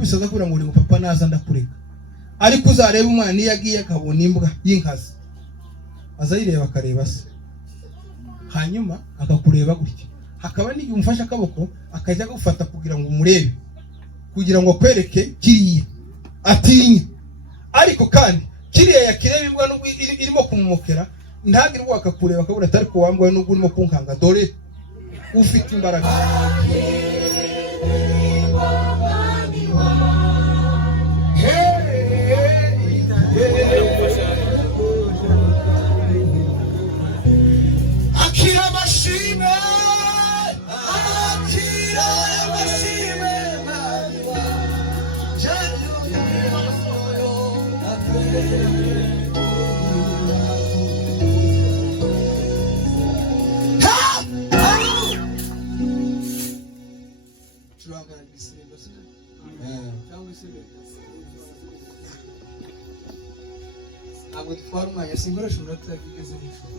yamukubise agakubira ngo papa naza ndakureka. Ariko uzareba umwana iyo yagiye akabona imbwa y'inkazi azayireba akareba se, hanyuma akakureba gutya. Hakaba n'igihe umufasha akaboko akajya gufata kugira ngo umurebe, kugira ngo akwereke kiriya atinya. Ariko kandi kiriya yakireba imbwa n'ubwo irimo kumumokera ntagire ubwo akakureba akabura atari ko wambwaye n'ubwo urimo kunkanga, dore ufite imbaraga. Ntabwo dutwara umwanya, sinkoresha umunota igeze n'ijoro.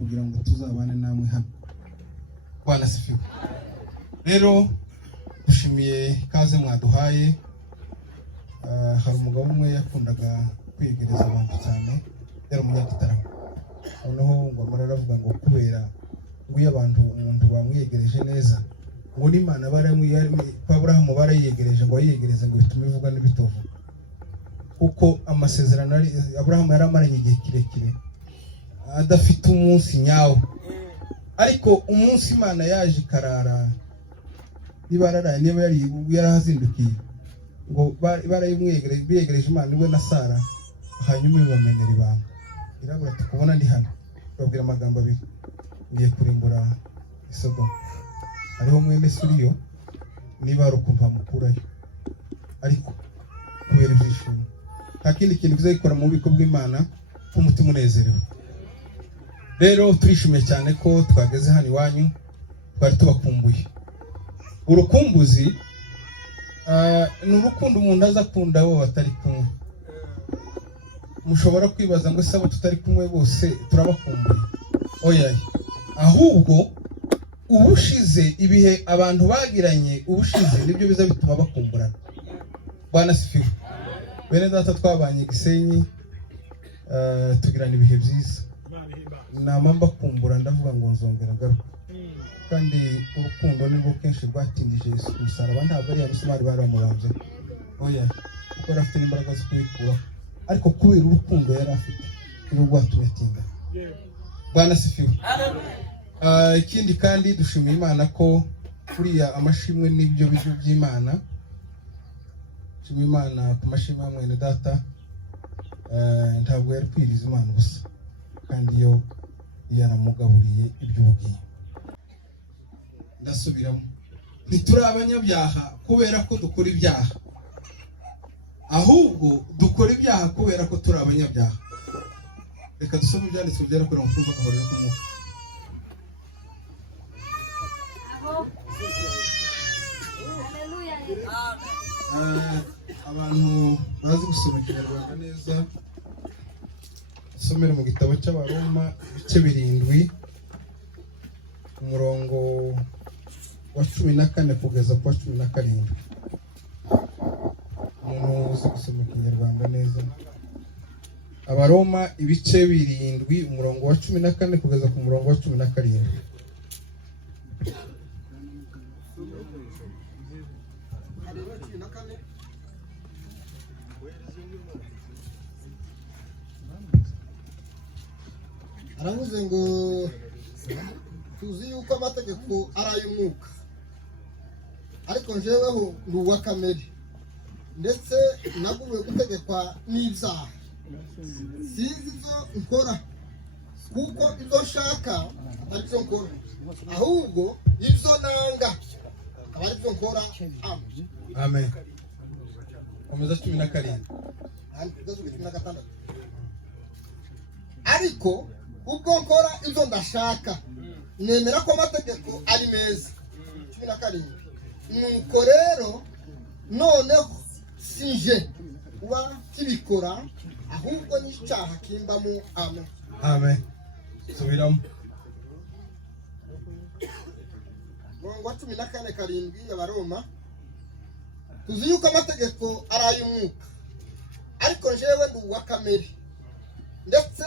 kugira ngo tuzabane namwe hano. Bwana sifiwe. Rero dushimiye ikaze mwaduhaye. Hari umugabo umwe yakundaga kwegereza abantu cyane, yari umunyagitaramo. Noneho ngo amaravuga ngo kubera ngo iyo umuntu bamwiyegereje neza ngo n'Imana Aburahamu barayiyegereje ngo ayiyegereze ngo bitume ivuga n'ibitovuga, kuko amasezerano Aburahamu yari amaranye igihe kirekire adafite umunsi nyawo, ariko umunsi Imana yaje ikarara ibararaye niba yarahazindukiye ngo biyegereje Imana we na Sara, hanyuma ibamenera ibanga. Irabura tukubona ndi hano, babwira amagambo abiri, ngiye kurimbura Sodoma. Hariho mwene Suriyo niba ari ukumva mukurayo, ariko kubera ibyishimo nta kindi kintu bizakora mu bubiko bw'Imana umutima unezerewe. Rero turishimiye cyane ko twageze hano iwanyu, twari tubakumbuye. Urukumbuzi ni urukundo umuntu aza akunda abo batari kumwe. Mushobora kwibaza ngo sabo tutari kumwe bose turabakumbuye. Oya, ahubwo ubushize ibihe abantu bagiranye ubushize nibyo biza bituma bakumburana. Bwana sifiwe. Bene data twabanye Gisenyi, tugirana ibihe byiza. Nama mbakumbura ndavuga ngo nzongera ngaruka. Kandi urukundo nibwo kenshi rwatindije Yesu umusaraba, ntabwo ari abasumari bari bamurambye. Oya, kuko afite imbaraga zo kubikuraho, ariko kubera urukundo yari afite nibwo rwatumye atinda. Bwana sifiwe. Ikindi kandi dushimiye Imana ko kuriya amashimwe n'ibyo bijyo by'Imana. Dushimiye Imana ku mashimwe ya mwene data, ntabwo yari kwiriza Imana ubusa, kandi yo yaramugaburiye iby'ubugingo. Ndasubiramo, ntituri abanyabyaha kubera ko dukora ibyaha, ahubwo dukora ibyaha kubera ko turi abanyabyaha. Reka dusome ibyanditswe byera kugira ngo twumve agahorero k'umwuka. Abantu bazi gusoma Ikinyarwanda neza, somera mu gitabo cy'Abaroma ibice 7 umurongo wa 14 kugeza ku 17. Umuntu uzi gusoma Ikinyarwanda neza. Abaroma ibice 7 umurongo wa 14 kugeza ku murongo wa 17. Aravuze ngo tuzi yuko amategeko ari ay'umwuka, ariko njyeweho ndi uwa kamere, ndetse naguwe gutegekwa n'ibyaha. Sinzi ibyo nkora, kuko ibyo nshaka atari byo nkora, ahubwo ibyo nanga akaba ari byo nkora. Amen. Komeza 17. Ariko ubwo nkora ibyo ndashaka, nemera ko amategeko ari meza. 17. Nuko rero noneho sinje kuba kibikora, ahubwo n'icyaha kimbamo. Amen. Amen. Subiramo. Murongo wa 14:7 Abaroma, tuzi yuko amategeko ari ay'umwuka, ariko njyewe ndi uwa kamere, ndetse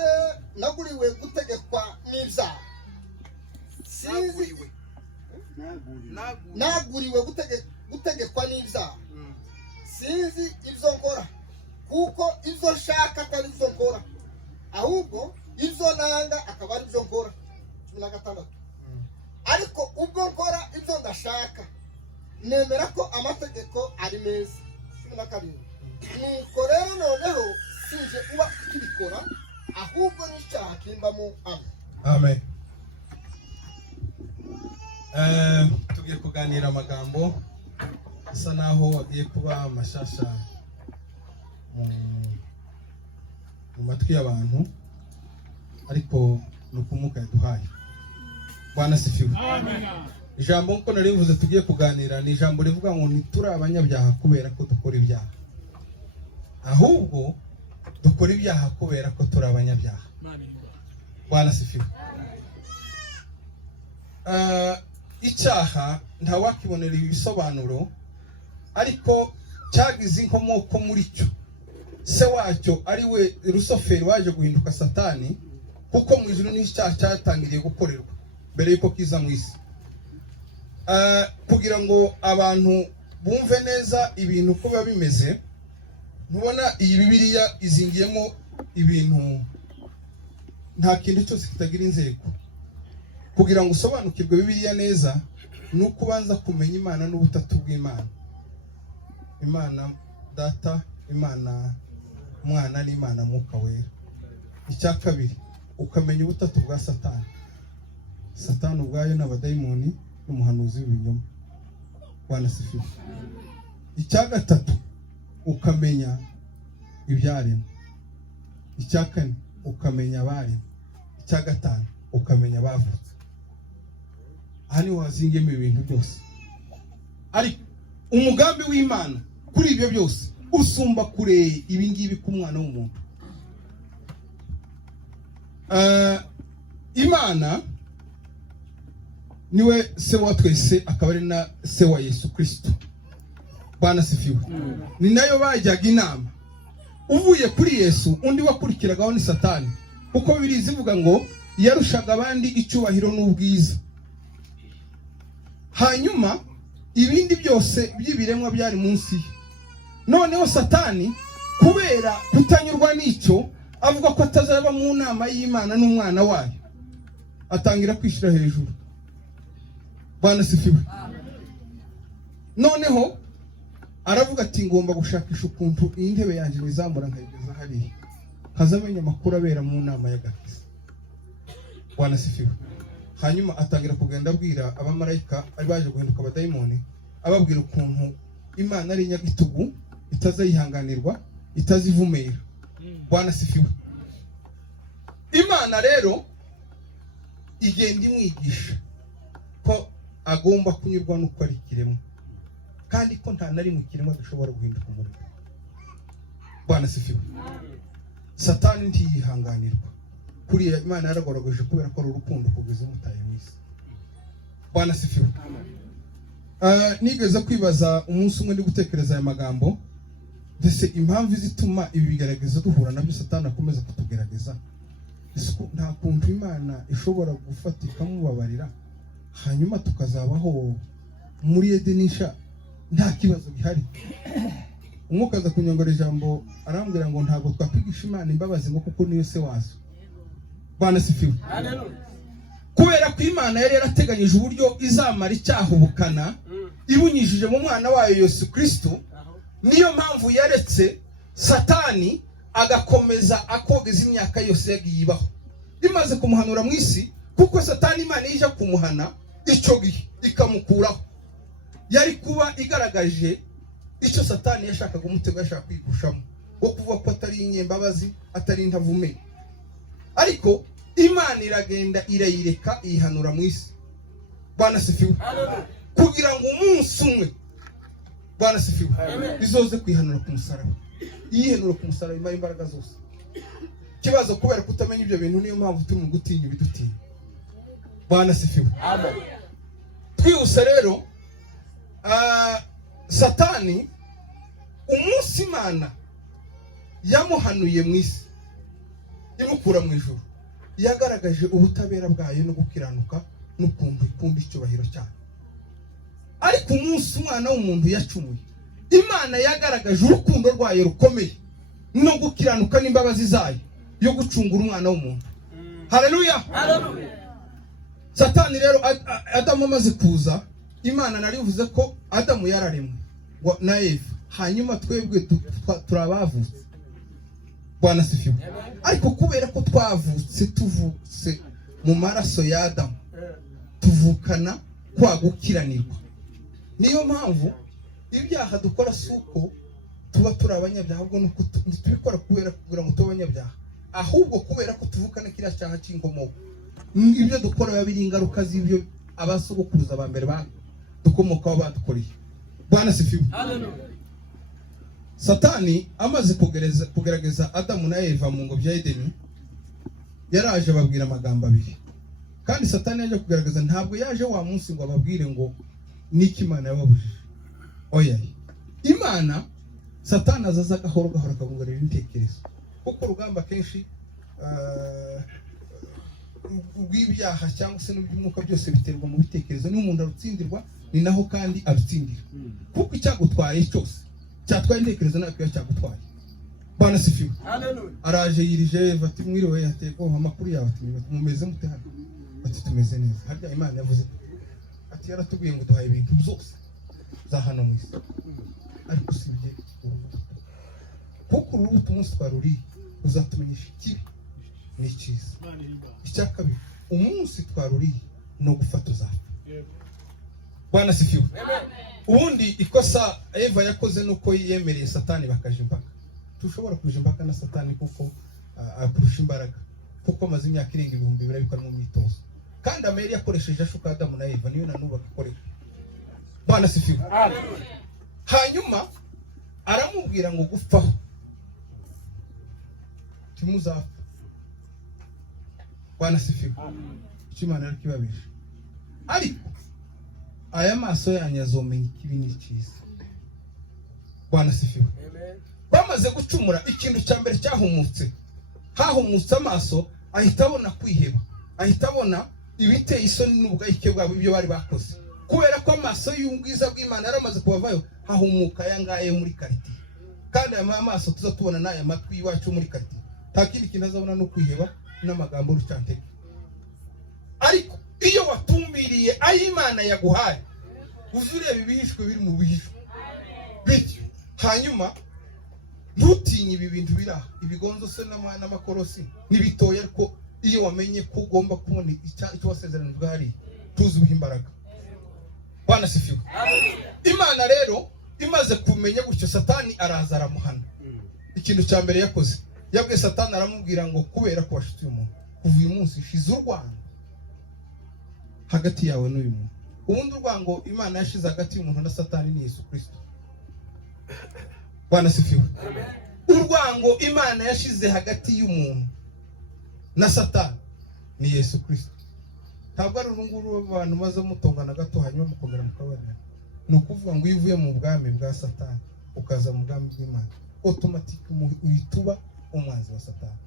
naguriwe gutegekwa n'ibyaha. Naguriwe gutegekwa n'ibyaha. Sinzi ibyo nkora, kuko ibyo nshaka atari byo nkora, ahubwo ibyo nanga akaba ari byo nkora. 16. Ariko ubwo nkora ibyo ndashaka, nemera ko amategeko ari meza. 17. Nuko rero noneho sinje kuba kibikora, ahubwo n'icyaha kimbamo. Amen. Tugiye kuganira amagambo asa naho agiye kuba amashasha mu matwi y'abantu, ariko n'ukumuka yaduhaye. Bwana sifiwe. Amen. Ijambo nko narivuze tugiye kuganira ni ijambo rivuga ngo ntituri abanyabyaha kubera ko dukora ibyaha, ahubwo dukora ibyaha kubera ko turi abanyabyaha. Bwana sifiwe. icyaha ntawakibonera ibisobanuro, ariko cyagize inkomoko muri cyo. Se wacyo ari we Rusoferi waje guhinduka Satani, kuko mu ijuru niho icyaha cyatangiriye gukorerwa mbere yuko kiza mu isi. Kugira ngo abantu bumve neza ibintu uko biba bimeze, ntubona iyi Bibiliya izingiyemo ibintu, nta kintu cyose kitagira inzego. Kugira ngo usobanukirwe Bibiliya neza, ni uko ubanza kumenya Imana n'ubutatu bw'Imana. Imana Data, Imana Mwana n'Imana Mwuka Wera. Icya kabiri, ukamenya ubutatu bwa Satani. Satani ubwayo n'abadayimoni n'umuhanuzi w'ibinyoma. Bwana sifiwe. Icya gatatu, ukamenya ibyaremwe. Icya kane, ukamenya abaremwe. Icya gatanu, ukamenya abavutse. Aha niho hazingiyemo ibintu byose. Ariko umugambi w'Imana kuri ibyo byose usumba kure ibi ngibi ku mwana w'umuntu. Imana niwe se wa twese, akaba ari na se wa Yesu Kristo. Bwana sifiwe. Ni nayo bajyaga inama. Uvuye kuri Yesu, undi wakurikiragaho ni Satani, kuko Bibiliya zivuga ngo yarushaga abandi icyubahiro n'ubwiza. Hanyuma ibindi byose by'ibiremwa byari munsi ye. Noneho Satani kubera kutanyurwa n'icyo, avuga ko atazaba mu nama y'Imana n'umwana wayo, atangira kwishyira hejuru. Bwana sifiwe. Noneho aravuga ati ngomba gushakisha ukuntu iyi ntebe yanjye nizamura nkayigeza hariya, nkazamenya amakuru abera mu nama y'agakiza. Bwana sifiwe. Hanyuma atangira kugenda abwira abamarayika ari baje guhinduka abadayimoni, ababwira ukuntu Imana ari nyagitugu, itazayihanganirwa, itazivumera. Bwana sifiwe. Imana rero igenda imwigisha ko agomba kunyurwa n'uko ari ikiremwa, kandi ko nta na rimwe ikiremwa gishobora guhinduka umurimo. Bwana sifiwe. Satani ntiyihanganirwa. Kuriya Imana yaragorogoje kubera ko ari urukundo kugeza umutaye mu isi. Bwana sifiwe. Nigeze kwibaza umunsi umwe ndi gutekereza aya magambo, ndetse impamvu zituma ibi bigaragaza duhura nabyo Satani akomeza kutugerageza. Nta kuntu Imana ishobora gufata ikamubabarira, hanyuma tukazabaho muri Edenisha nta kibazo gihari. Umwuka aza kunyongora ijambo, arambwira ngo ntabwo twakwigisha Imana imbabazi ngo kuko niyo se wazo. Bwana sifiwe. Kubera ko Imana yari yarateganyije uburyo izamara icyaha ubukana ibunyijije mu mwana wayo Yesu Kristo, niyo mpamvu yaretse Satani agakomeza akogeza imyaka yose yagiye ibaho. Imaze kumuhanura mu isi, kuko Satani Imana ije kumuhana icyo gihe ikamukuraho, yari kuba igaragaje icyo Satani yashakaga umutego yashaka kwigushamo, wo kuvuga ko atari inyembabazi, atari intavume. Ariko Imana iragenda irayireka ihanura mu isi. Bwana sifiwe. Kugira ngo umunsi umwe, Bwana sifiwe, izoze kwihanura ku musaraba. Yihanura ku musaraba imara imbaraga zose. Kibazo kubera kutamenya ibyo bintu, niyo mpamvu turi mu gutinya ibidutinya. Bwana sifiwe. Amen. Twihuse rero, Satani umunsi Imana yamuhanuye mu isi imukura mu ijuru, yagaragaje ubutabera bwayo no gukiranuka n'ukuntu ikunda icyubahiro cyane. Ariko umunsi umwana w'umuntu yacumuye, Imana yagaragaje urukundo rwayo rukomeye no gukiranuka n'imbabazi zayo yo gucungura umwana w'umuntu. Haleluya. Haleluya. Satani rero Adamu amaze kuza, Imana narivuze ko Adamu yararemwe na Eva, hanyuma twebwe turabavutse. Bwana sifiwe. Ariko kubera ko twavutse tuvutse mu maraso ya Adamu, tuvukana kwa gukiranirwa. Niyo mpamvu ibyaha dukora suko tuba turi abanyabyaha, ahubwo nuko tubikora kugira ngo tube abanyabyaha, ahubwo kubera ko tuvukana kiriya cyaha cy'inkomoko. Ibyo dukora biba biri ingaruka z'ibyo abasogokuruza ba mbere dukomokaho badukoreye. Bwana sifiwe. Satani amaze kugerageza Adamu na Eva mu ngobyi ya Edeni, yaraje ababwira amagambo abiri. kandi satani yaje kugaragaza ntabwo yaje wa munsi ngo ababwire ngo niki Imana yababujije. Oya, Imana satani azaza gahoro gahoro akabungarira ibitekerezo, kuko urugamba kenshi rw'ibyaha cyangwa se n'iby'umwuka byose biterwa mu bitekerezo. Niyo umuntu arutsindirwa ni naho kandi arutsindira, kuko icyagutwaye cyose cyatwaye intekerezo nawe kiba cyagutwaye. Bwana sifiwe. Araje yirije bati mwiriwe yatego amakuru yawe ati mumeze mute hano? Ati tumeze neza. Harya Imana yavuze ati yaratubwiye ngo duhaye ibintu byose za hano mu isi, ariko sibye kuko urubuto umunsi twaruri uzatumenyesha ikibi n'icyiza. Icya kabiri, umunsi twaruri no gufata uzapfa. Bwana sifiwe. Ubundi ikosa Eva yakoze nuko yemereye satani bakaje impaka. Tushobora kuja impaka na satani kuko akurusha imbaraga, kuko amaze imyaka irenga 2000 bikora mu myitozo, kandi Ameli yakoresheje ashuka Adamu na Eva, niyo nanuba gakoreka. Bwana sifiwe. Hanyuma aramubwira ngo gupfaho timuzapfa. Bwana sifiwe. Imana yarikibabisha, ariko aya maso yanyu azomenya ikibi n'icyiza. Bwana sifiwe. Bamaze gucumura, ikintu cya mbere cyahumutse, hahumutse amaso, ahita abona kwiheba, ahita abona ibiteye isoni n'ubwayike bwabo ibyo bari bakoze, kubera ko amaso y'ubwiza bw'Imana yaramaze kubavayo. Hahumuka yangaye muri kariti, kandi aya maso tuzatubona n'aya matwi iwacu muri kariti, nta kindi kintu azabona no kwiheba n'amagambo rucantege. Ariko iyo watumbiriye ayo Imana yaguhaye, uzureba ibihishwe biri mu bihishwe bityo, hanyuma ntutinye ibi bintu biraha, ibigonzo se n'amakorosi n'ibitoya, ariko iyo wamenye ko ugomba kubona icyo wasezeranijwe hari, tuzubiha imbaraga. Bwana sifiwe. Imana rero imaze kumenya gutyo, satani araza aramuhana. Ikintu cya mbere yakoze, yabwiye satani aramubwira ngo kubera ko washituye umuntu, kuva uyu munsi shize urwango hagati yawe n'uyu muntu. Ubundi urwango Imana yashize hagati y'umuntu na satani ni Yesu Kristo. Bwana sifiwe. Urwango Imana yashize hagati y'umuntu na satani ni Yesu Kristo. Ntabwo ari urunguru abantu maze mutongana gato hanyuma mukongera mukabana. Ni ukuvuga ngo iyo uvuye mu bwami bwa satani ukaza mu bwami bw'Imana, automatique uhituba umwanzi wa satani.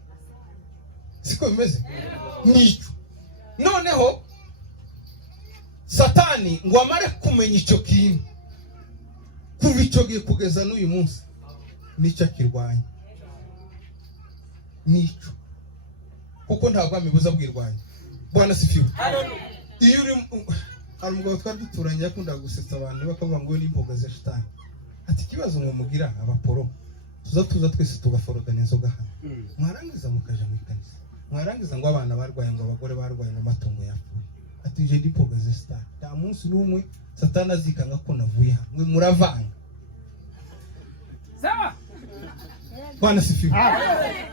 Siko bimeze? Nicyo. Noneho satani ngo amare kumenya icyo kintu, kuva icyo gihe kugeza n'uyu munsi nicyo akirwanya. Nicyo, kuko nta bwami buza bwirwanya. Bwana sifiwe. Iyo uri hari umugabo twari duturanye yakundaga gusetsa abantu bakavuga ngo we n'imboga za shitani. Ati ikibazo ngo mugira abaporo tuza twese tugaforogana inzoga hano, mwarangiza mukaja mu kanisa, mwarangiza ngo abana barwaye, ngo abagore barwaye, ngo amatungo yapfuye. Ati je ndipoga za shitani. Nta munsi n'umwe satani azikanga ko navuye hano, mwe muravanga. Sawa. Bwana sifiwe.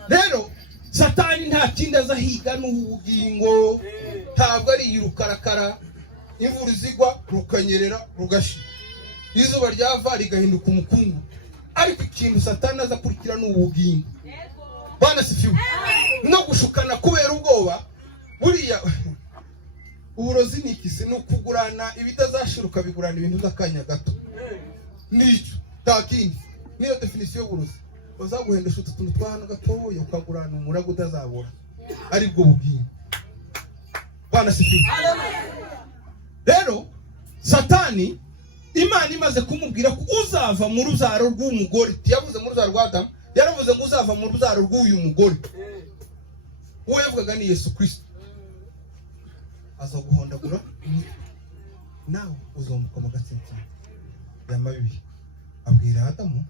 Rero satani nta kindi azahiga n'ubugingo, ntabwo ari yirukarakara, imvura izigwa rukanyerera rugashi, izuba ryava rigahinduka umukungu, ariko ikintu satani azakurikira n'ubugingo. Bwana sifiwe. No gushukana kubera ubwoba, buriya uburozi nikise no kugurana ibitazashiruka, bigurana ibintu by'akanya gato. Nicyo nta kindi, niyo definition y'uburozi. Bazaguhendesha utuntu twa hano gatoya ukagurana umurago utazabura, ari bwo bugingo. Bwana sifiwe. Rero satani Imana imaze kumubwira ko uzava mu ruzaro rw'umugore, yavuze mu ruzaro rwa Adamu, yaravuze ngo uzava mu ruzaro rw'uyu mugore, uwo yavugaga ni Yesu Kristo. Azaguhondagura nawe uzombuka mu gatsintsino y'amabibi. Abwira Adamu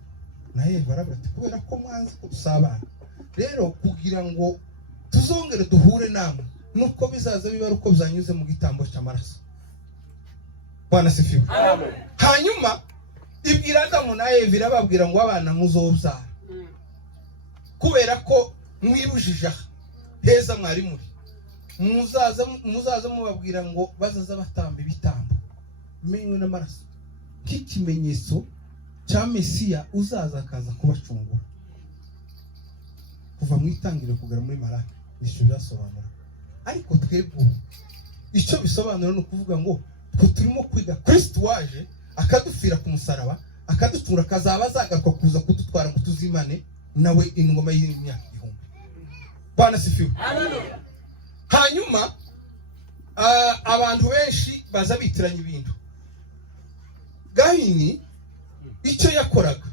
na Eva arabati kubera ko mwanze kudusabana, rero kugira ngo tuzongere duhure namwe nuko bizaza biba uko byanyuze mu gitambo cy'amaraso. Bwana sifiwe. Hanyuma ibwira Adamu na Eva irababwira ngo abana muzobyara, kubera ko mwibujije heza mwari muri, muzaza mubabwira ngo bazaza batamba ibitambo menywe n'amaraso, nk'ikimenyetso cya Mesiya uzaza akaza kubacungura. Kuva mu itangiriro kugera muri Maraki nisho byasobanura. Ariko twebwe icyo bisobanura ni ukuvuga ngo twe turimo kwiga Kristo waje akadupfira ku musaraba akadutura akazaba azagaruka kuza kudutwara ngo tuzimane nawe ingoma y'imyaka 1000. Bwana sifiwe. Hanyuma abantu benshi baza bitiranya ibintu. Gahini icyo yakoraga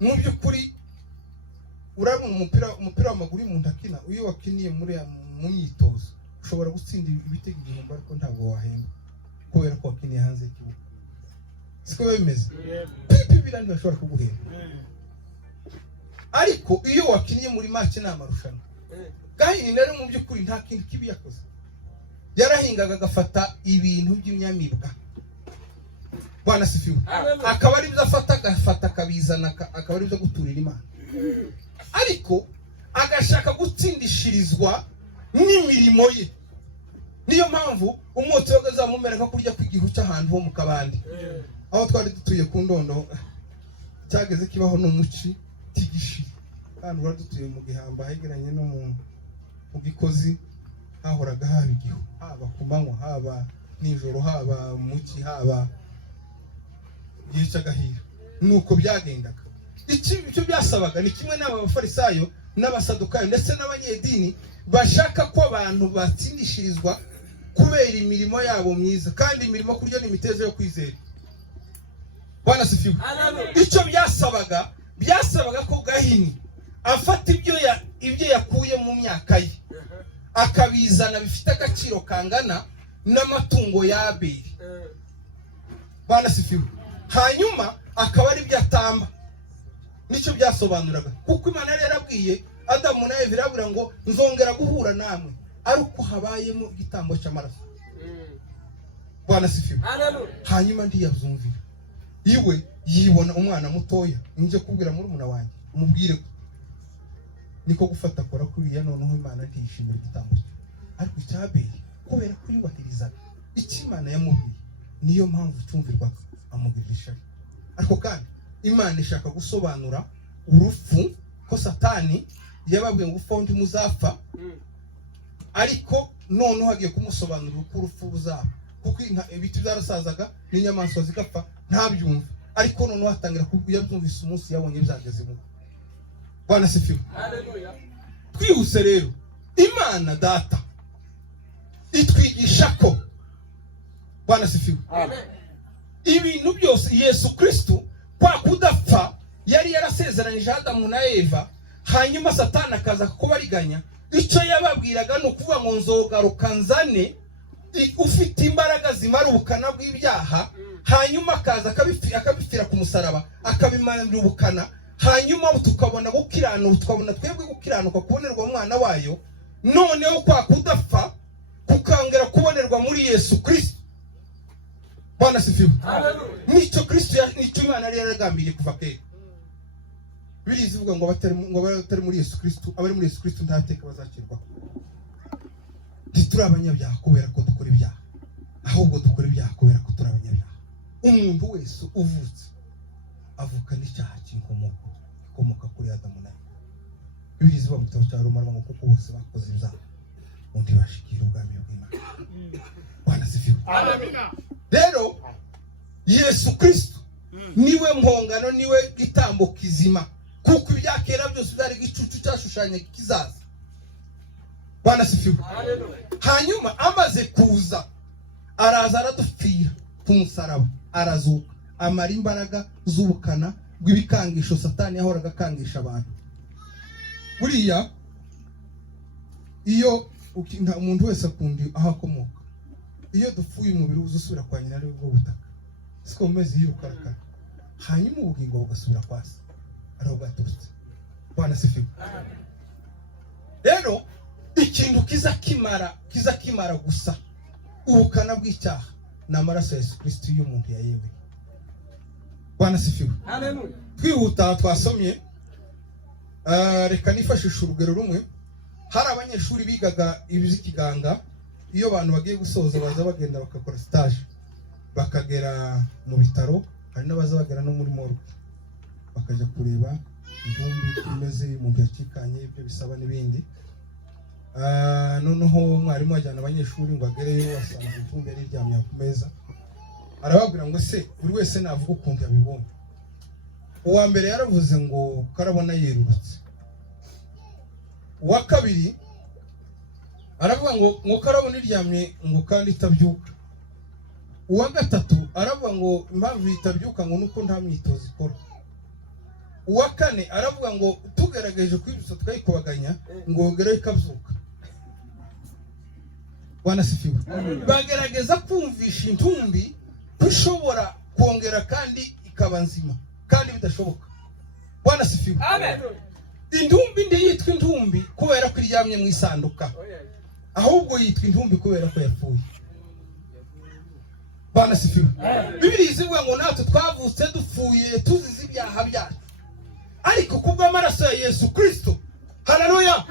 mu by'ukuri uramu umupira w'amaguru y'umuntu akina, uyo wakiniye mu myitozo ushobora gutsinda ibitego 1000 ariko ntabwo wahemba kubera ko wakiniye hanze y'ikibuga. Siko bimeze. Pipi birandi bashobora kuguhemba. Ariko iyo wakiniye muri match n'amarushanwa, Gahini rero mu by'ukuri nta kintu kibi yakoze. Yarahingaga agafata ibintu by'imyamibwa. Bwana sifiwe. Akaba ari byo agafata akabizana, akaba ari byo guturira Imana. Ariko agashaka gutsindishirizwa n'imirimo ye. Niyo mpamvu umwotsi wagazamumera nka kurya kw'igihu cy'ahantu ho mu kabande. Aho twari dutuye ku Ndondo cyageze kibaho n'umuci tigishi. Kandi wari dutuye mu Gihamba hegeranye no mu Gikozi, hahoraga haba igihu, haba ku manywa, haba nijoro, haba muki, haba y'icagahira. Nuko byagendaga. Icyo byasabaga ni kimwe n'abafarisayo n'abasadukayo ndetse n'abanyedini bashaka ko abantu batsindishirizwa kubera imirimo yabo myiza, kandi imirimo kurya ni imitezo yo kwizera. Bwana sifiwe. Icyo byasabaga ko Gahini afata ibyo yakuye mu myaka ye akabizana bifite agaciro kangana n'amatungo ya Abeli. Bwana sifiwe. Hanyuma akaba ari byo atamba. Nicyo byasobanuraga, kuko Imana yari yarabwiye Adamu na Eva irabura ngo nzongera guhura namwe ari uko habayemo igitambo cy'amaraso. Bwana sifiwe. Hanyuma ntiyazumvira. Iwe yibona umwana mutoya, nje kubwira muri umuna wanjye umubwire ko niko gufata akora kuriya, noneho Imana ntiyishimira igitambo cye. Ariko icyabeye kubera ko yubahirizaga icyo Imana yamubwiye, niyo mpamvu cyumvirwa amugirira ishari. Ariko kandi Imana ishaka gusobanura urupfu ko Satani yababwiye ngo upfa undi muzapfa, ariko noneho hagiye kumusobanurira uko urupfu ruzaba, kuko ibiti byarasazaga n'inyamaswa zigapfa ntabyumva, ariko noneho hatangira kubyumvise umunsi yabonye byageze mu. Bwana sifiwe. Haleluya. Twihuse rero, Imana data itwigisha ko, Bwana sifiwe, amen, ibintu byose Yesu Kristo kwa kudapfa yari yarasezeranyije Adamu na Eva, hanyuma Satani akaza kubariganya. Icyo yababwiraga no kuvuga ngo nzogaruka nzane ufite imbaraga zimara ubukana bw'ibyaha, hanyuma akaza akabipfira ku musaraba akabimanira ubukana, hanyuma tukabona gukiranuka, tukabona twebwe gukiranuka kubonerwa umwana wayo, noneho kwa kudapfa kukangera kubonerwa muri Yesu Kristo. Bwana sifiwe. Nicyo Kristo nicyo Imana yari yaragambiriye kuva kera. Birizi vuga ngo batari muri Yesu Kristo, abari muri Yesu Kristo ntateka bazakirwa. Turi abanyabyaha kubera ko dukora ibyaha, ahubwo dukora ibyaha kubera ko turi abanyabyaha. Umuntu wese uvutse avuka n'icyaha cy'inkomoka kuri Adamu na Eva. Birizi vuga mu gitabo cya Roma ngo kuko bose bakoze ibyaha undi bashikira ubwami bw'Imana. Bwana sifiwe. Amina. Rero Yesu Kristo niwe mpongano, niwe gitambo kizima, kuko ibyakera byose byari gicucu cyashushanya kizaza. Bwana sifiwe. Hanyuma amaze kuza araza aradupfira ku musaraba, arazuka amara imbaraga z'ubukana bw'ibikangisho Satani yahoraga akangisha abantu. Buriya iyo umuntu wese akunda aho akomoka, iyo dupfuye umubiri uzusubira kwa nyina ari bwo butaka, siko umeze yirukarakara, hanyuma ubugingo bugasubira kwa se ari bwaturutse. Bwana sifiwe. Rero ikintu kiza kimara gusa ubukana bw'icyaha n'amaraso ya Yesu Kristo y'umuntu yayewe. Bwana sifiwe. Haleluya. Twihuta twasomye, reka nifashisha urugero rumwe. Hari abanyeshuri bigaga iby'ikiganga, iyo abantu bagiye gusoza baza bagenda bakakora stage, bakagera mu bitaro, hari n'abaza bagera no muri morgue bakajya kureba intumbi imeze umuntu yacikanye, ibyo bisaba n'ibindi. noneho umwarimu ajyana abanyeshuri ngo agereyo asanga intumbi riryamye ku meza, arababwira ngo se buri wese navuga ukuntu yabibonye. Uwa mbere yaravuze ngo karabona yerurutse, uwa kabiri aravuga ngo karabona iryamye ngo kandi itabyuka, uwa gatatu aravuga ngo impamvu itabyuka ngo nuko nta myitozo ikora, uwa kane aravuga ngo tugerageje kwibutsa twayikubaganya ngo ngere ikabyuka. Wanasifiwe. Bagerageza kumvisha intumbi bishobora kongera kandi ikaba nzima kandi bidashoboka. Wanasifiwe. Amen. Intumbi ndi yitwa intumbi kubera ko iryamye mu isanduka, ahubwo yitwa intumbi kubera ko yapfuye. Wanasifiwe. Bibiliya ivuga ngo natwe twavutse dupfuye tuzize ibyaha byacu, ariko kubw'amaraso ya Yesu Kristo, haleluya,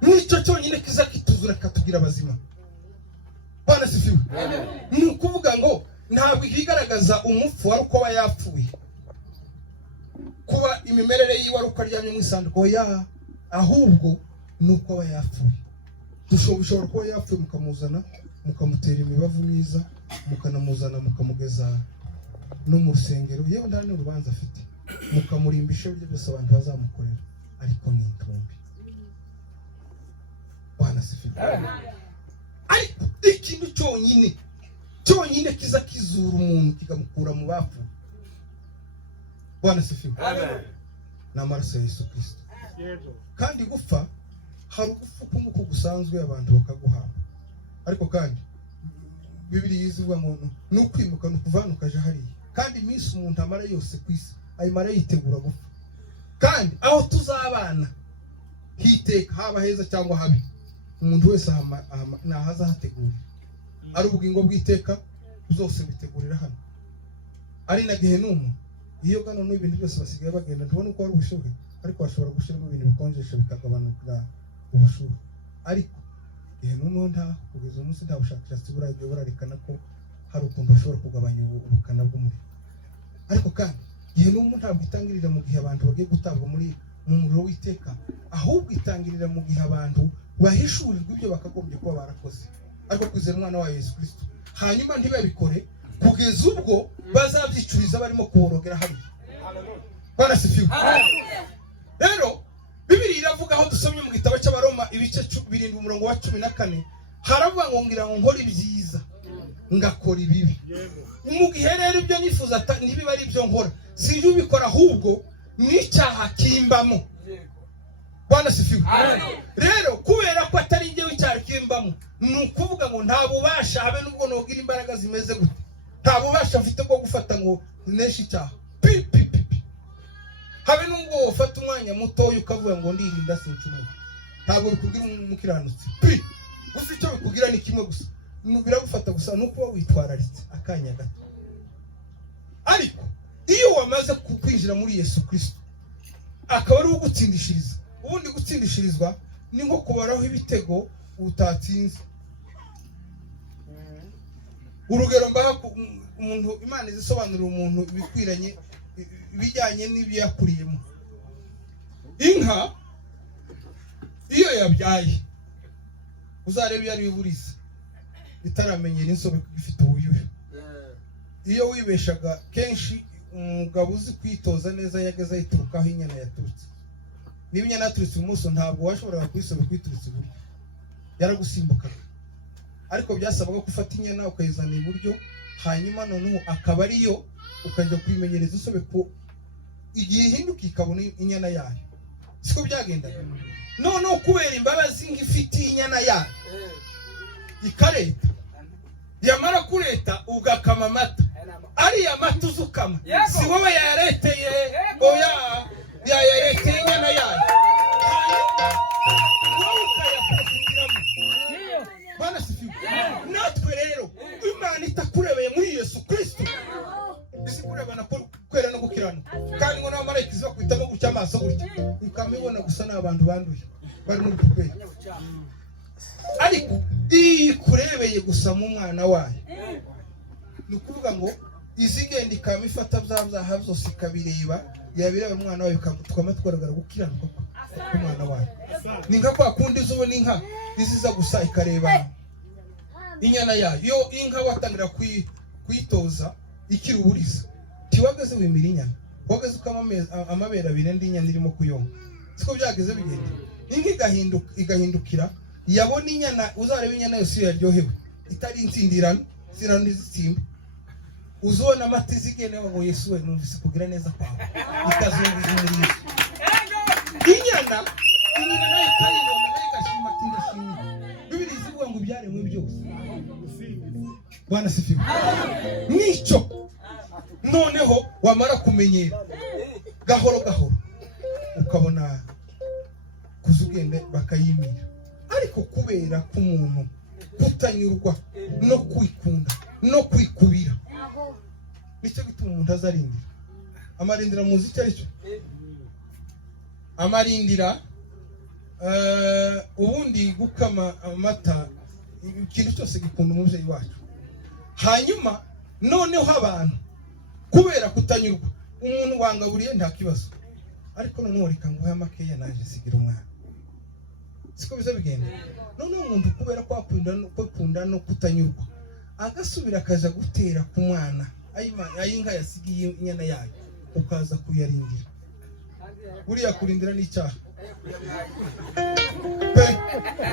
nicyo cyonyine kiza kituzura katugira abazima. Wanasifiwe. Ni ukuvuga ngo ntabwo ikigaragaza umupfu wari uko yapfuye, kuba imimerere yiwe ari uko aryamye mu isanduku, oya, ahubwo ni uko aba yapfuye. Dushobora kuba yapfuye mukamuzana mukamutera imibavu myiza, mukanamuzana mukamugeza no mu rusengero, yewe nta n'urubanza afite, mukamurimbisha ibyo byose abantu bazamukorera, ariko ni intumbi. Wanasifiwe. Ariko ikintu cyonyine kiza kizura umuntu kikamukura mu bapfu, wanasifiwe, ni amaraso ya Yesu Kristo. Kandi gupfa hari ugupfa k'umuko gusanzwe abantu bakaguhabwa, ariko kandi Bibiliya ivuga ngo ni ukwimuka, ni ukuvanuka aje hariya, kandi iminsi umuntu amara yose ku isi ayimara yitegura gupfa. Kandi aho tuzabana hiteka, haba heza cyangwa habi, umuntu wese nahaza hategura, ari ubugingo bw'iteka zose bitegurira hano, ari na Gehenumu. Iyo gano n'ibintu byose basigaye bagenda, ntubona uko ari ubushuhe, ariko bashobora gushyiramo ibintu bikonjesha bikagabanuka ubushuhe. Ariko Gehenumu kugeza umunsi nta bushakashatsi buragiye burarekana ko hari ukuntu bashobora kugabanya ubukana bw'umuriro. Ariko kandi Gehenumu ntabwo itangirira mu gihe abantu bagiye gutabwa mu muriro w'iteka, ahubwo itangirira mu gihe abantu bahishurirwa ibyo bakagombye kuba barakoze, ariko kwizera umwana wa Yesu Kristo, hanyuma ntibabikore kugeza ubwo bazabyicuriza barimo kuborogera hariya. Wanasifiwe. Rero Bibiliya iravuga, aho dusomye mu gitabo cy'Abaroma ibice 7 umurongo wa 14, haravuga ngo ngira ngo nkora ibyiza ngakora ibibi. Mu gihe rero ibyo nifuza nibiba ari ibyo nkora, si ibyo ubikora, ahubwo n'icyaha kimbamo. Wanasifiwe. Rero kubera ko atari njyewe icyaha kimbamo, ni ukuvuga ngo nta bubasha habe n'ubwo nogira imbaraga zimeze gute, nta bubasha mfite bwo gufata ngo neshe icyaha, habe n'ubwo ufata umwanya mutoya ukavuga ngo ndirinda sincumuye, ntabwo bikugira umukiranutsi. Gusa icyo bikugira ni kimwe gusa, biragufata gusa nuko witwararitse akanya gato. Ariko iyo wamaze kwinjira muri Yesu Kristo, akaba ari ugutsindishiriza, ubundi gutsindishirizwa ni nko kubaraho ibitego utatsinze. Urugero mbaha umuntu, Imana izisobanurira umuntu ibikwiranye bijyanye n'ibiyakuriyemo. Inka iyo yabyaye, uzarebe iyo ari iburiza bitaramenyera insobe ifite ubuyuhe. Iyo wibeshaga kenshi, umugabo uzi kwitoza neza yageze ayiturukaho inyana yaturutse. Niba inyana yaturutse ibumoso, ntabwo washoboraga kuyisobe kwiturutse iburyo, yaragusimbukaga. Ariko byasabaga gufata inyana ukayizana iburyo, hanyuma noneho akaba ariyo ukajya kuyimenyereza insobe ko igihe ihinduka ikabona inyana yayo. Siko byagendaga. Noneho kubera imbabazi ngifite inyana yayo ikareta, yamara kureta ugakama amata, ariya mata uzukama si wowe yayareteye, oya, yayareteye inyana yayo, wowe ukayaprofitiramo. Wanasifiwe. Natwe rero Imana itakurebeye muri Yesu Kristo, isi kurebana kwera no gukiranuka, kandi ngo n'abamarayika izi bakwitamo gutya amaso gutya, ukamibona gusa n'abantu banduye bari muri puperi. Ariko iyi kurebeye gusa mu mwana wayo, ni ukuvuga ngo izigenda ikamifata bya byaha byose ikabireba, yabireba umwana wayo tukaba twagaragara gukiranuka. umwana wayo. Ni nka kwa kundi zubona inka iziza gusa ikareba inyana yayo. Iyo inka watangira kuyitoza ikiri uburiza, tiwageze wimira inyana, wageze ukama amabera abiri indi inyana irimo kuyonka. Siko byageze bigenda. Inka igahindukira yabona inyana, uzareba inyana yose yaryohewe itari insindirano zirano n'izitsimba, uzona amata zigene ngo Yesu we numvise kugira neza kwawe, ikazunguza umurizo. Inyana nayo ikayibona igashima ati ndashimye. Bibiri zivuga ngo byaremwe byose. Bwana sifiwe. Nico noneho wamara kumenyera gahoro gahoro ukabona kuzugende bakayimira. Ariko kubera ko umuntu kutanyurwa no kwikunda no kwikubira, nicyo gituma umuntu azarindira. Amarindira muzi icyo aricyo? Amarindira ubundi gukama amata, ikintu cyose gikunda umubyeyi wacu. Hanyuma noneho abantu kubera kutanyurwa, umuntu wangaburiye nta kibazo, ariko noneho reka nguhe amakeya naje sigira umwana. Siko biza bigenda. Noneho umuntu kubera kwakunda no kutanyurwa, agasubira akaja gutera ku mwana ayinka yasigiye inyana yayo, ukaza kuyarindira. Buriya kurindira n'icyaha.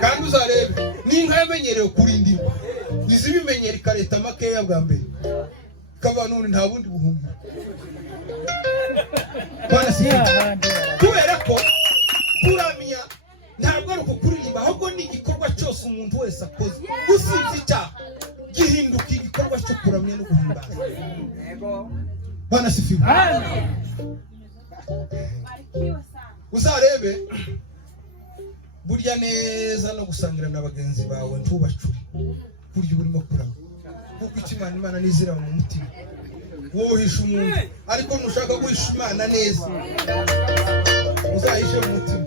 Kandi uzarebe n'inka yamenyerewe kurindirwa, izibimenyera ikareta makeya bwa mbere, ikaba none nta bundi buhungiro. Kubera ko kuramya ntabwo ari ukuririmba, ahubwo ni igikorwa cyose umuntu wese akoze usibye icyaha gihinduka igikorwa cyo kuramya no guhimbaza. Bwana sifiwe. Uzarebe burya neza no gusangira na bagenzi bawe ntubacure burya urimo kurama, kuko Imana nizira mu mutima. Wohisha umuntu ariko nushaka guhisha Imana neza, uzahishe mu mutima.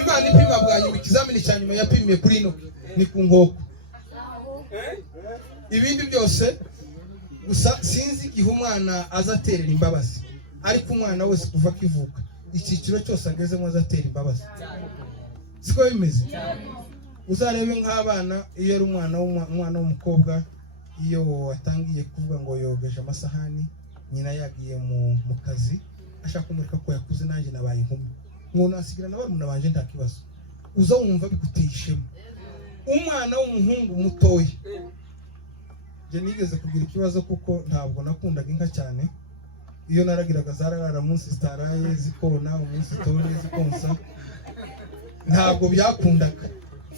Imana ipima bwa nyuma, ikizamini cya nyuma yapimiye kuri ino ni ku nkoko. Ibindi byose gusa sinzi igihe umwana azaterera imbabazi, ariko umwana wese kuva akivuka icyiciro cyose agezemo azatera imbabazi. Siko bimeze. Uzarebe nk'abana, iyo ari umwana w'umukobwa, iyo atangiye kuvuga ngo yogeje amasahani, nyina yagiye mu kazi, ashaka kumurika ko yakuze nanjye nabaye inkumi, umuntu asigira na barumuna banje nta kibazo, uza wumva biguteye ishema. Umwana w'umuhungu mutoya, je nigeze kugira ikibazo kuko ntabwo nakundaga inka cyane. Iyo naragiraga zararara munsi zitaraye zikona, umunsi tone zikonsa, ntabwo byakundaga.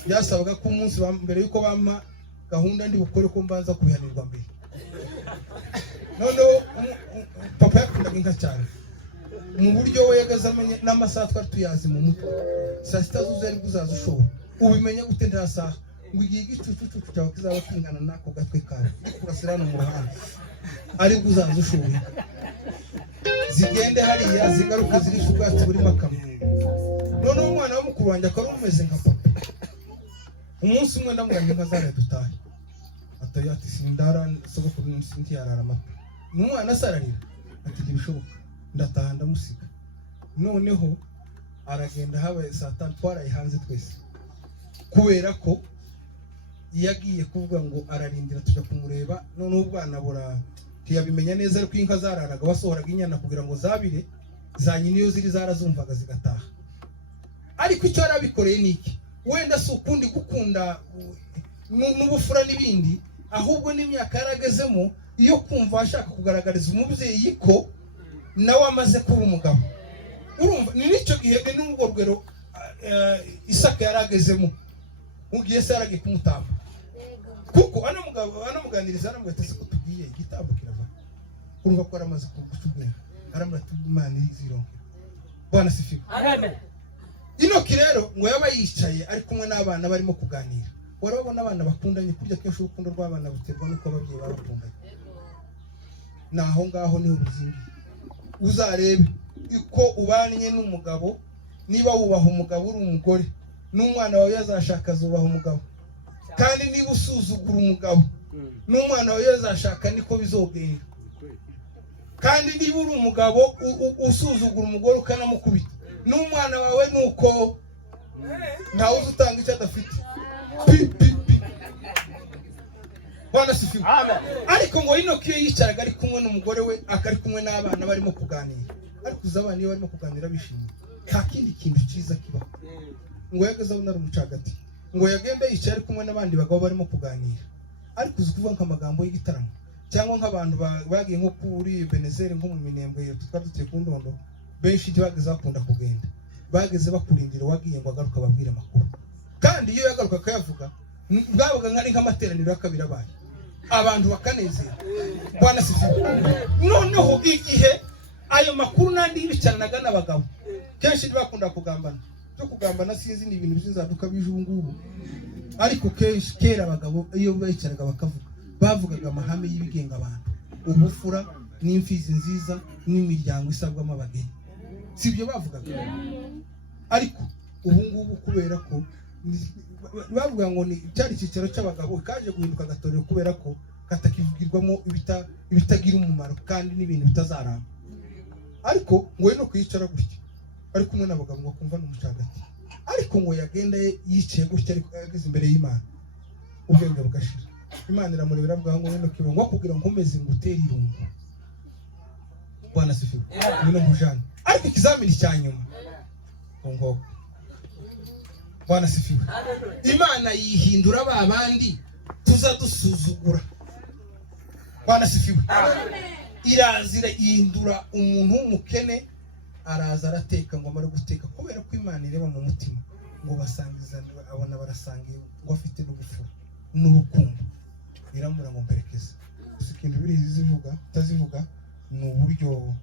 Byasabaga ko umunsi mbere yuko bampa gahunda ndi bukore ko mbanza kubihanirwa mbere. Noneho papa yakundaga inka cyane, mu buryo we yagazamenye n'amasaha twari tuyazi mu mutwe. Saa sita zuzuye ariko uzaza ushobora ubimenya gute nta saha, ngo igihe igicucucu cyawe kizaba kingana n'ako gatwe kawe kurasira hano mu ruhande, ariko uzaza ushoboye zigende hariya zigaruke zirisha ubwatsi burimo akamwe. Noneho umwana w'umukuru wanjye akaba umeze nka papa. Umunsi umwe ndamubwira inka zaraye dutahe, atoya ati sindara sogokuru sinti yarara amata. N'umwana asararira ati ntibishoboka, ndataha ndamusiga. Noneho aragenda habaye saa 5 twaraye hanze twese, kubera ko yagiye kuvuga ngo ararindira tuja kumureba. Noneho ubwana bura ntiyabimenya neza, ariko inka zararaga basohoraga inyana kugira ngo zabire za nyina, iyo ziri zarazumvaga zigataha. Ariko icyo yarabikoreye niki, wenda si ukundi gukunda n'ubufura n'ibindi, ahubwo n'imyaka yaragezemo iyo kumva ashaka kugaragariza umubyeyi ko nawe amaze kuba umugabo. Urumva ni nicyo gihe n'ubwo rwero Isaka yaragezemo, ugiye se yaragiye kumutamba, kuko anamuganiriza aramubwira ko tugiye igitambo kirava. Urumva ko aramaze kugutubwira, aramubwira Imana izironke. Bwana sifiwe. Amen. Inoki rero ngo yaba yicaye ari kumwe n'abana barimo kuganira. Warabona abana bakundanye, kurya kenshi urukundo rw'abana buterwa nuko ababyeyi babakundanye. Naho ngaho niho ruzingi. Uzarebe uko ubanye n'umugabo, niba wubaha umugabo uri umugore, n'umwana wawe yazashaka azubaha umugabo. Kandi niba usuzugura umugabo, n'umwana wawe yazashaka niko bizogenda. Kandi niba uri umugabo usuzugura umugore ukanamukubita, n'umwana wawe nuko ntawe uzi utanga icyo adafite. Bwana sifiwe. Ariko ngo Enoki iyo yicaraga ari kumwe n'umugore we akari kumwe n'abana barimo kuganira, ariko uzi abana iyo barimo kuganira bishimye nta kindi kintu cyiza kibaho. Ngo yageze aho nari umucagati, ngo yagenda yicaye ari kumwe n'abandi bagabo barimo kuganira, ariko uzi kuvuga nk'amagambo y'igitaramo cyangwa nk'abantu bagiye nko kuri Benezeri nko mu Minembwe twari dutuye ku Ndondo, benshi ntibageze bakunda kugenda, bageze bakurindira wagiye ngo agaruka babwire amakuru, kandi iyo yagaruka akayavuga bwabaga nk'ari nk'amateraniro y'akabiri abaye abantu bakanezera. Bwana sifiwe. Noneho igihe ayo makuru nandi yibicaranaga n'abagabo kenshi ntibakunda kugambana, cyo kugambana sinzi ni ibintu bizaduka bije ubu ngubu, ariko kenshi kera abagabo iyo bicaraga bakavuga bavugaga amahame y'ibigenga abantu, ubufura n'imfizi nziza n'imiryango isabwamo abageni, sibyo bavugaga. Ariko ubu ngubu kubera ko bavuga ngo ni cyari icyicaro cy'abagabo kaje guhinduka agatorero kubera ko katakivugirwamo ibitagira umumaro kandi n'ibintu bitazaramba. Ariko ngo no kwicara gutya ari kumwe n'abagabo ngo kumva n'umucagati, ariko ngo yagenda yicaye gutya ariko yageze imbere y'Imana ubwenge bugashira. Imana iramurebera bwa ngo no kibo ngo kugira ngo umeze ngutera irungu. Bwana sifiwe. Nino mujana ariko ikizamini cyanyuma ngo Bwana sifiwe. Imana yihindura babandi tuza dusuzugura. Bwana sifiwe. Irazira yihindura umuntu w'umukene, araza arateka ngo amare guteka kubera ko Imana ireba mu mutima ngo basangizane, abona barasangiye ngo afite n'ubufura n'urukundo, iramura ngo mperekeze. Ikintu biri zivuga tazivuga ni uburyo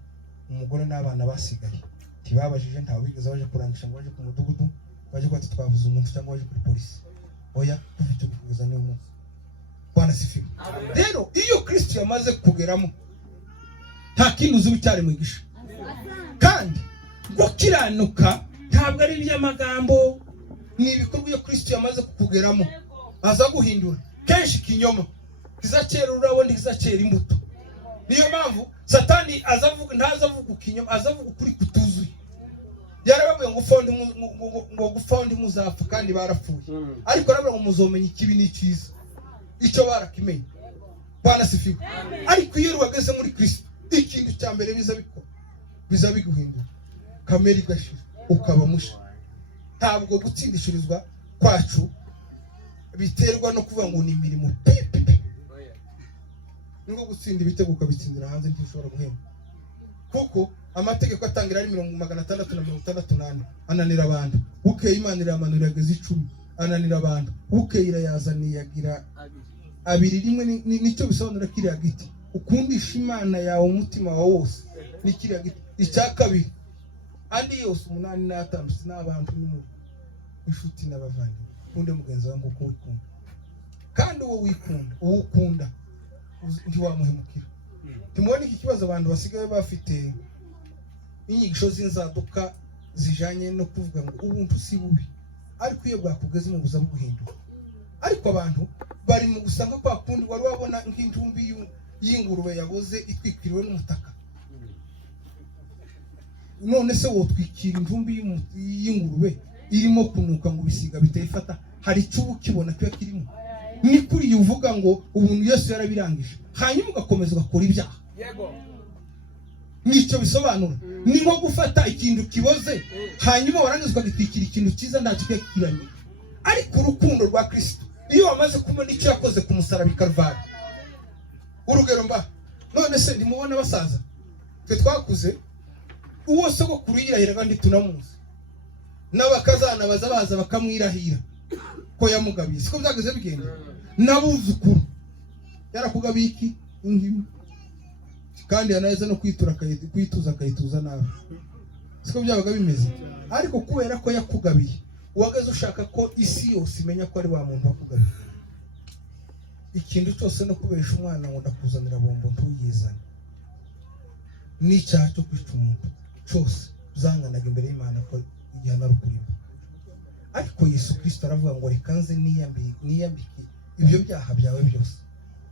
umugore n'abana basigaye tibabajije, ntawe bigeze baje kurangisha ngo baje ku mudugudu baje kwati twavuze umuntu cyangwa baje kuri polisi. Oya, tufite kugeza niyo munsi. Bwana sifiwe. Rero iyo Kristo yamaze kugeramo nta kintu uzi cyari mwigisha, kandi gukiranuka ntabwo ari iby'amagambo, ni ibikorwa iyo Kristo yamaze kukugeramo aza guhindura. Kenshi kinyoma kizacera urabo ntizacera imbuto. Niyo mpamvu Satani azavuga ntazavuga kinyoma, azavuga kuri kutuzuye. Yarabavuye ngo gufondi muzapfa kandi barapfuye, ariko aravuga ngo muzomenya ikibi n'icyiza, icyo barakimenye. Bwana sifiwe. Ariko iyo rwageze muri Kristo ikintu cya mbere biza biguhindura, kamere igashira ukaba musha. Ntabwo gutsindishirizwa kwacu biterwa no kuvuga ngo ni imirimo ngo gutsinda ibitego ukabitsindira hanze ntishobora guhemba, kuko amategeko atangira ari 668 ananira abantu. Bukeye Imana iramanura yageze 10 ananira abantu. Bukeye irayazaniye yagira abiri rimwe. Nicyo bisobanura kiriya giti ukundisha Imana yawe umutima wawe wose, ni kiriya giti. Icya kabiri andi yose 8 n'atanu n'abantu n'inshuti n'abavandimwe, kunde mugenzi wawe nk'uko wikunda, kandi uwo wikunda uwo ukunda ntiwamuhemukira. Tumubona iki kibazo abantu basigaye bafite inyigisho z'inzaduka zijanye no kuvuga ngo ubuntu si bubi, ariko iyo bwakugeze mu buza guhinduka. Ariko abantu bari mu gusanga kwa kundi wari wabona nk'intumbi y'ingurube yaboze itwikiriwe n'umutaka, none se wotwikira intumbi y'ingurube irimo kunuka ngo bisiga bitayifata, hari icyo kibona cyo kirimo. Ni kuri uvuga ngo ubuntu Yesu yarabirangije hanyuma ugakomeza ugakora ibyaha. Yego, nicyo bisobanura. Ni nko gufata ikintu kiboze hanyuma warangizwa gitwikira ikintu cyiza ntacyo cyakiranye. Ariko urukundo rwa Kristo iyo wamaze kumenya icyo yakoze ku musaraba i Kalvari, urugero mba none se ndimubona basaza twe twakuze uwo sogokuru yirahira kandi tunamuzi, n'abakazana baza bakamwirahira ko yamugabiye. Siko byageze bigenda nabuzukuru yarakugabiye iki ingimi, kandi yanaheze no kwituza akayituza nawe. Siko byabaga bimeze. Ariko kubera ko yakugabiye wageze ushaka ko isi yose imenya ko ari wa muntu wakugabiye. Ikintu cyose no kubesha umwana ngo ndakuzanira bombo ntuyizane, n'icyaha cyo kwica umuntu cyose zanganaga imbere y'Imana ko igihano ari ukurimba. Ariko Yesu Kristo aravuga ngo reka nze niyambike ibyo byaha byawe byose,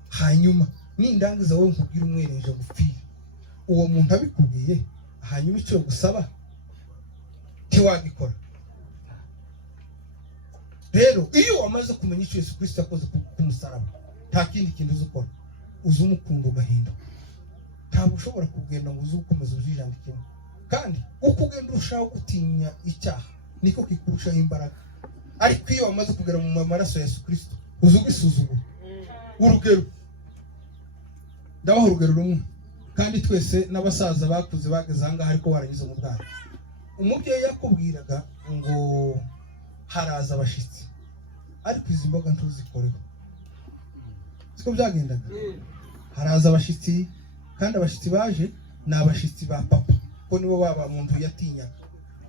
hanyuma nindangiza wowe nkubwira umwereje gupfira. Uwo muntu abikubwiye hanyuma icyo gusaba ntiwagikora. Rero iyo wamaze kumenya icyo Yesu Kristo yakoze ku musaraba, nta kindi kintu uzi ukora, uzi umukunda ugahinda. Ntabwo ushobora kugenda ngo uzi ukomeza ujijandikemo, kandi uko ugenda urushaho gutinya icyaha niko kikurushaho imbaraga. Ariko iyo wamaze kugera mu maraso ya Yesu Kristo, uzi ugisuzugura. Urugero, ndabaho urugero rumwe, kandi twese n'abasaza bakuze bageze ahangaha ariko waranyuze mu bwana. Umubyeyi yakubwiraga ngo haraza abashitsi, ariko izi mboga ntuzikoreho. Siko byagendaga. Haraza abashitsi, kandi abashitsi baje ni abashitsi ba papa, ko nibo baba mu nzu yatinyaga.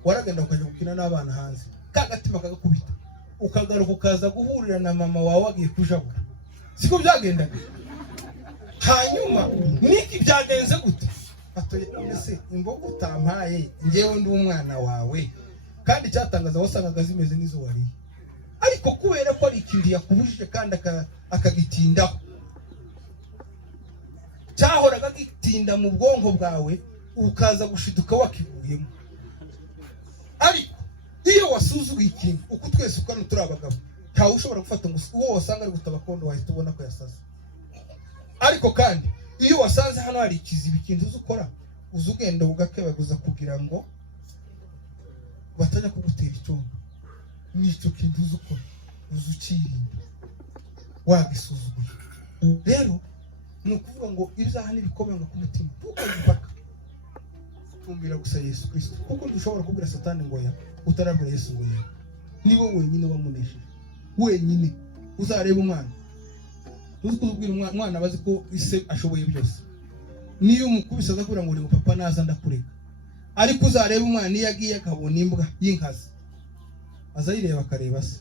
Waragenda ukaje gukina n'abana hanze, kagatima kagakubita, ukagaruka ukaza guhurira na mama wawe wagiye kujabura. Siko byagendaga. Hanyuma niki byagenze gute? Atoye ese imboga utampaye ngewe ndi umwana wawe, kandi cyatangaza wasangaga zimeze n'izo wari. Ariko kubera ko ari ikindi yakubujije kandi akagitindaho, cyahoraga gitinda mu bwonko bwawe, ukaza gushiduka wakivuyemo. Ariko iyo wasuzuguye ikintu, uko twese ukano turi abagabo, ntawe ushobora gufata ngo uwo wasanga ari gutaba kondo wahita ubona ko yasaze. Ariko kandi iyo wasanze hano hari ikiziba, ikintu uzi ukora, uzi ugenda ugakebaguza kugira ngo batajya kugutera icyombo. Nicyo kintu uzi ukora, uzi ukirinda, wagisuzuguye. Rero ni ukuvuga ngo ibyaha n'ibikomanga ku mutima tukagipaka, tumbira gusa Yesu Kristo, kuko dushobora kubwira Satani ngo ya utarabwira Yesu ngo ya, nibo wenyine wamunesheje, wenyine. Uzareba umwana, uzi kubwira umwana bazi ko ise ashoboye byose. Niyo umukubise azakubwira ngo ni papa naza ndakureka, ariko uzareba umwana iyo yagiye akabona imbwa y'inkazi, azayireba akareba se,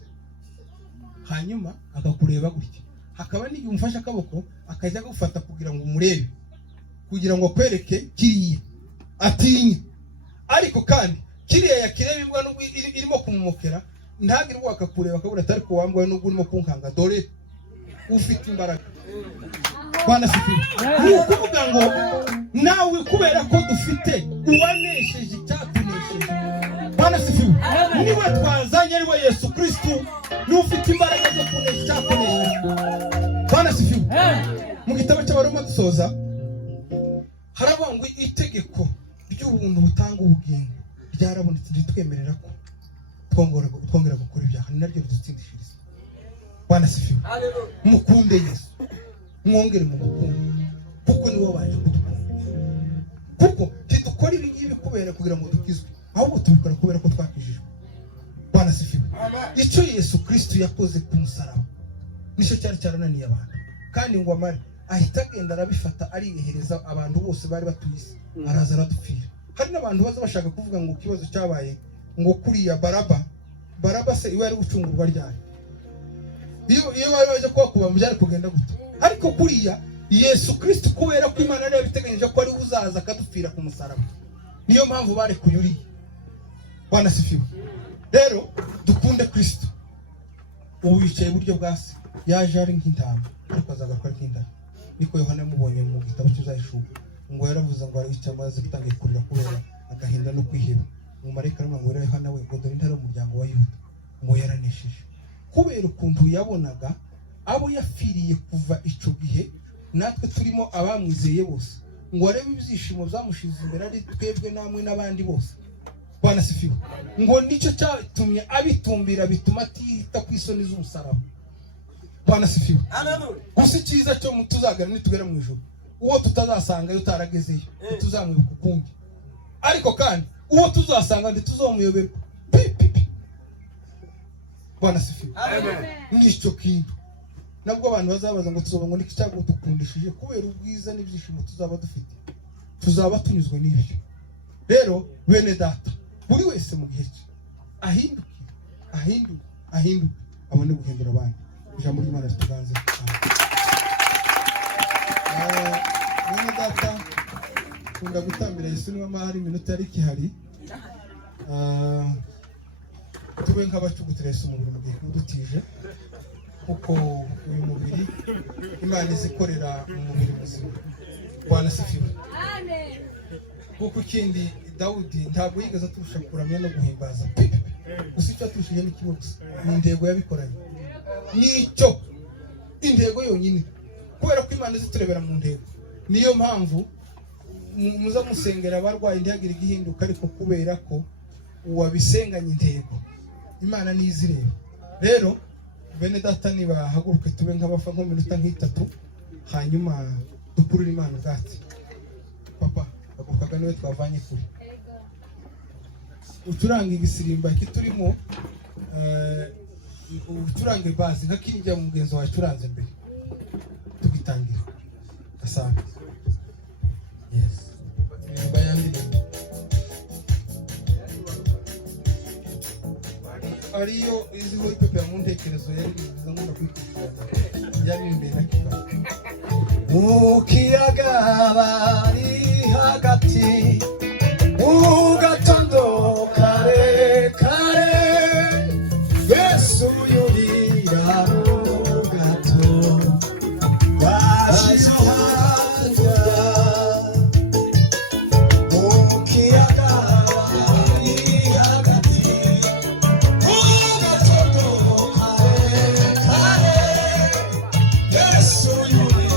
hanyuma akakureba gutya. Hakaba n'igihe umufasha akaboko akajya gufata kugira ngo umurebe, kugira ngo akwereke kiriya atinye. Ariko kandi kiriya yakireba imbwa nubwo irimo kumumokera, ntagire ubwo akakureba akabura atari ko wambwaye nubwo urimo kunkanga, dore ufite imbaraga. Bwana sifiwe. Ni ukuvuga ngo nawe kubera ko dufite uwanesheje icyatunesheje, Bwana sifiwe, niwe twazanye ariwe Yesu Kristo, n'ufite imbaraga zo kunesha icyakunesheje. Bwana sifiwe. Mu gitabo cy'Abaroma dusoza haravuga ngo itegeko ry'ubuntu butanga ubugingo ryarabonetse, ritwemerera ko twongera gukora ibyaha, ni naryo bidutsindishiriza. Bwana sifiwe. Mukunde Yesu, mwongere mu mukunde, kuko niwe waje kudukunda. Kuko tidukora ibi ngibi kubera kugira ngo dukizwe, ahubwo tubikora kubera ko twakijijwe. Bwana sifiwe. Icyo Yesu Kristo yakoze ku musaraba nicyo cyari cyarananiye abantu, kandi ngo amare ahita agenda arabifata ariyehereza abantu bose bari batuye isi, araza aradupfira. Hari n'abantu baza bashaka kuvuga ngo ikibazo cyabaye ngo kuriya Baraba se iwe ari gucungurwa ryari? Iyo bari baje kuba byari kugenda gute? Ariko kuriya Yesu Kristo kubera ko Imana yari yabiteganyije ko ari uzaza akadupfira ku musaraba, niyo mpamvu bari kuyuriye. Bwana sifiwe. Rero dukunde Kristo. Ubu yicaye iburyo bwa se, yaje ari nk'intama ariko azagaruka ari nk'intare. Niko Yohana yamubonye mu gitabo cy'Izayishuka, ngo yaravuze ngo ari icyamaze gutangiye kurira kubera agahinda no kwiheba. Umumarayika aramubwira ngo Yohana we, ngo dore intare y'umuryango wa Yuda, ngo yaranesheje. Kubera ukuntu yabonaga abo yafiriye kuva icyo gihe, natwe turimo abamwizeye bose, ngo arebe ibyishimo byamushize imbere ari twebwe namwe n'abandi bose. Bwana sifiwe. Ngo nicyo cyatumye abitumbira, bituma atita ku isoni z'umusaraba. Bwana sifiwe. Gusa icyiza cyo tuzagana nitugera mu ijuru, uwo tutazasanga utaragezeyo tuzamwibuka ukundi, ariko kandi uwo tuzasanga ntituzomuyoberwa. Bwana sifiwe. Nicyo kintu nabwo abantu bazabaza ngo tuzoba ngo niki cyago dukundishije, kubera ubwiza n'ibyishimo tuzaba dufite, tuzaba tunyuzwe n'ibyo. Rero bene data, buri wese mu gihe cye ahinduke abone guhindura abandi. Ijambo ry'Imana rituganze. Bene data, kunda gutambira Yesu niba mahari iminota yari kihari, tube nk'abacugutira Yesu umubiri mu gihe kudutije, kuko uyu mubiri Imana izikorera mu mubiri muzima. Bwana sifiwe. Kuko ikindi Dawudi ntabwo yigeze aturusha kuramya no guhimbaza gusa icyo aturushije ni kimwe gusa, ni intego yabikoranye, nicyo intego yonyine, kubera ko Imana ziturebera mu ntego. Niyo mpamvu muza musengera abarwayi ntihagire igihinduka, ariko kubera ko uwabisenganye intego Imana nizireba. Rero bene data nibahaguruke tube nk'abafa nko minota nk'itatu, hanyuma dukurure Imana ubwatsi. Papa agukaga niwe twavanye kure, ucuranga igisirimba kiturimo, ucuranga bazi nka kinjya mu mugenzo wawe curanze mbere tugitangira asanga. Yes, bayandire ariyo iziho ipepe ya muntekerezo yari bivuze ngo ndakwikirana yari imbere akiba ukiyaga bari hagati ugatondo kare kare Yesu yurira ugato bashizuhanja ukiyaga bari hagati ugatondo kare kare Yesu yurira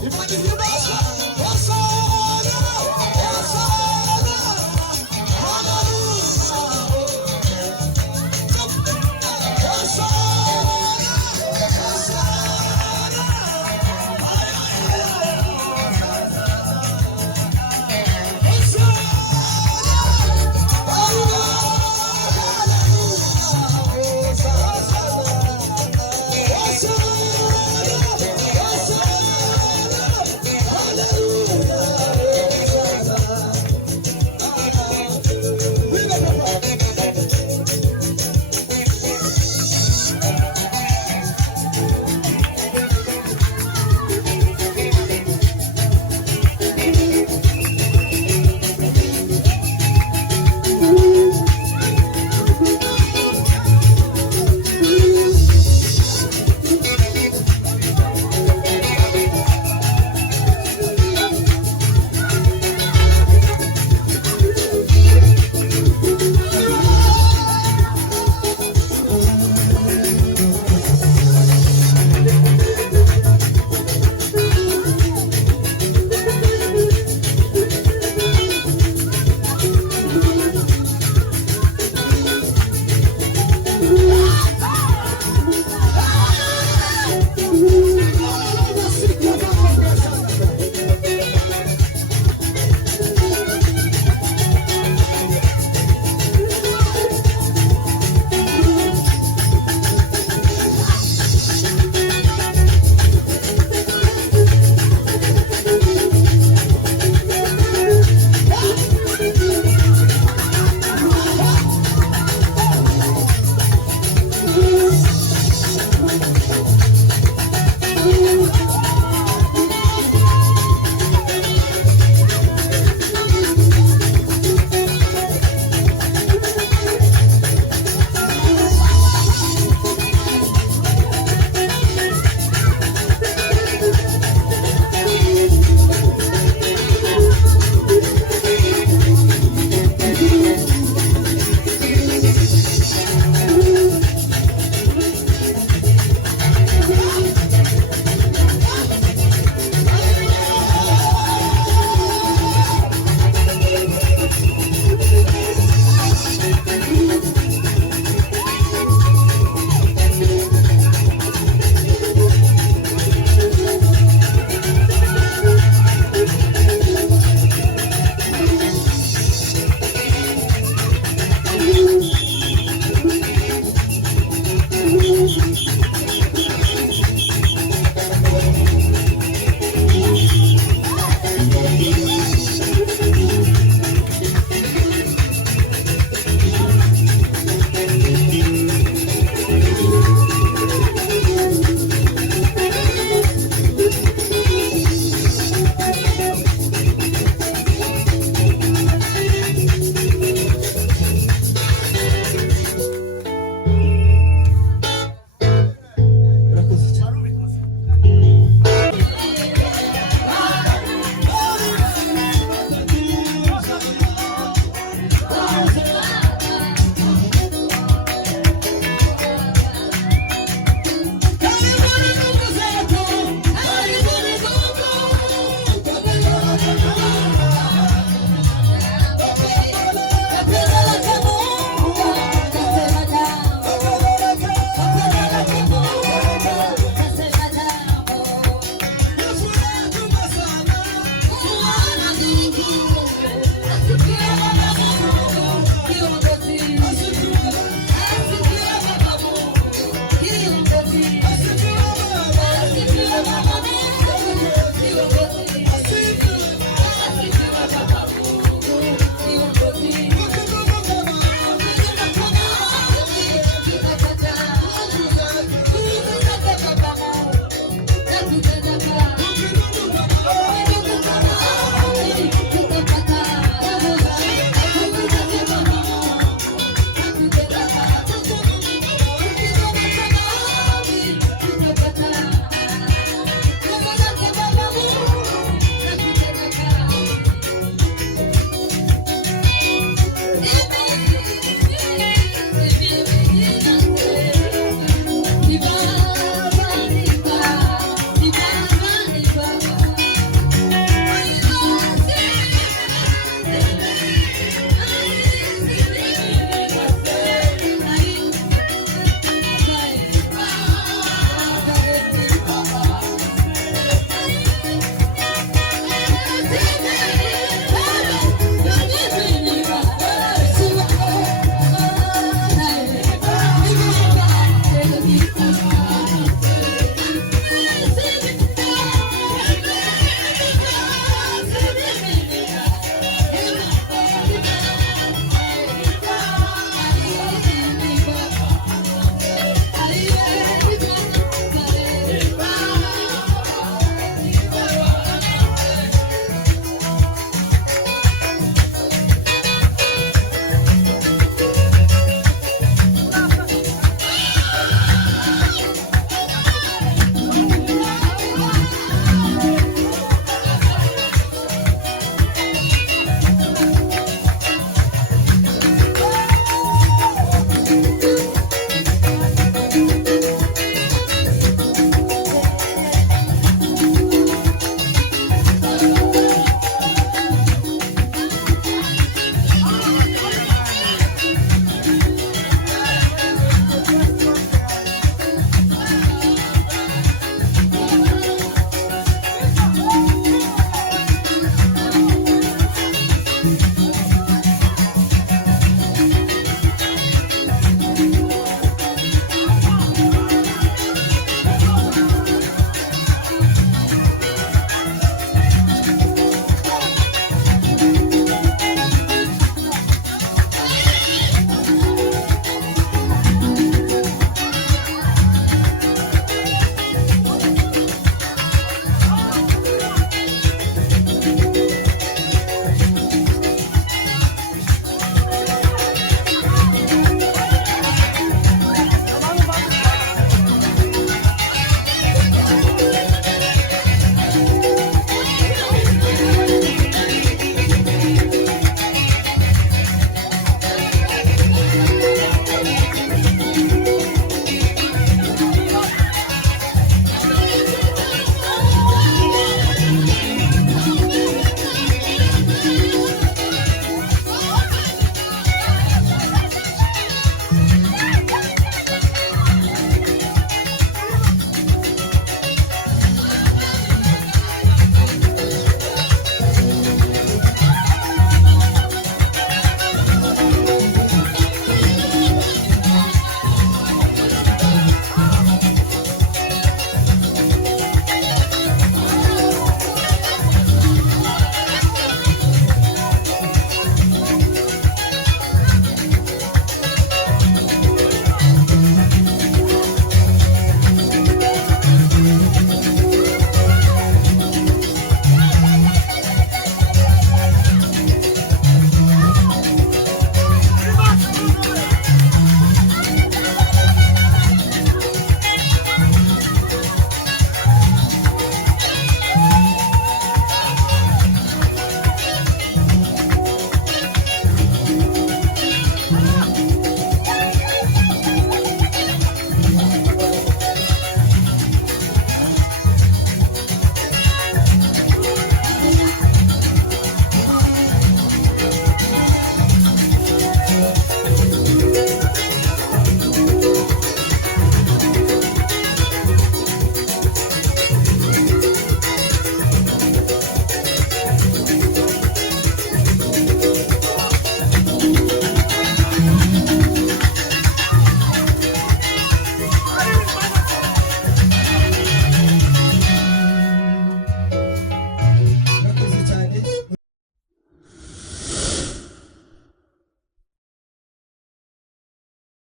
If I give you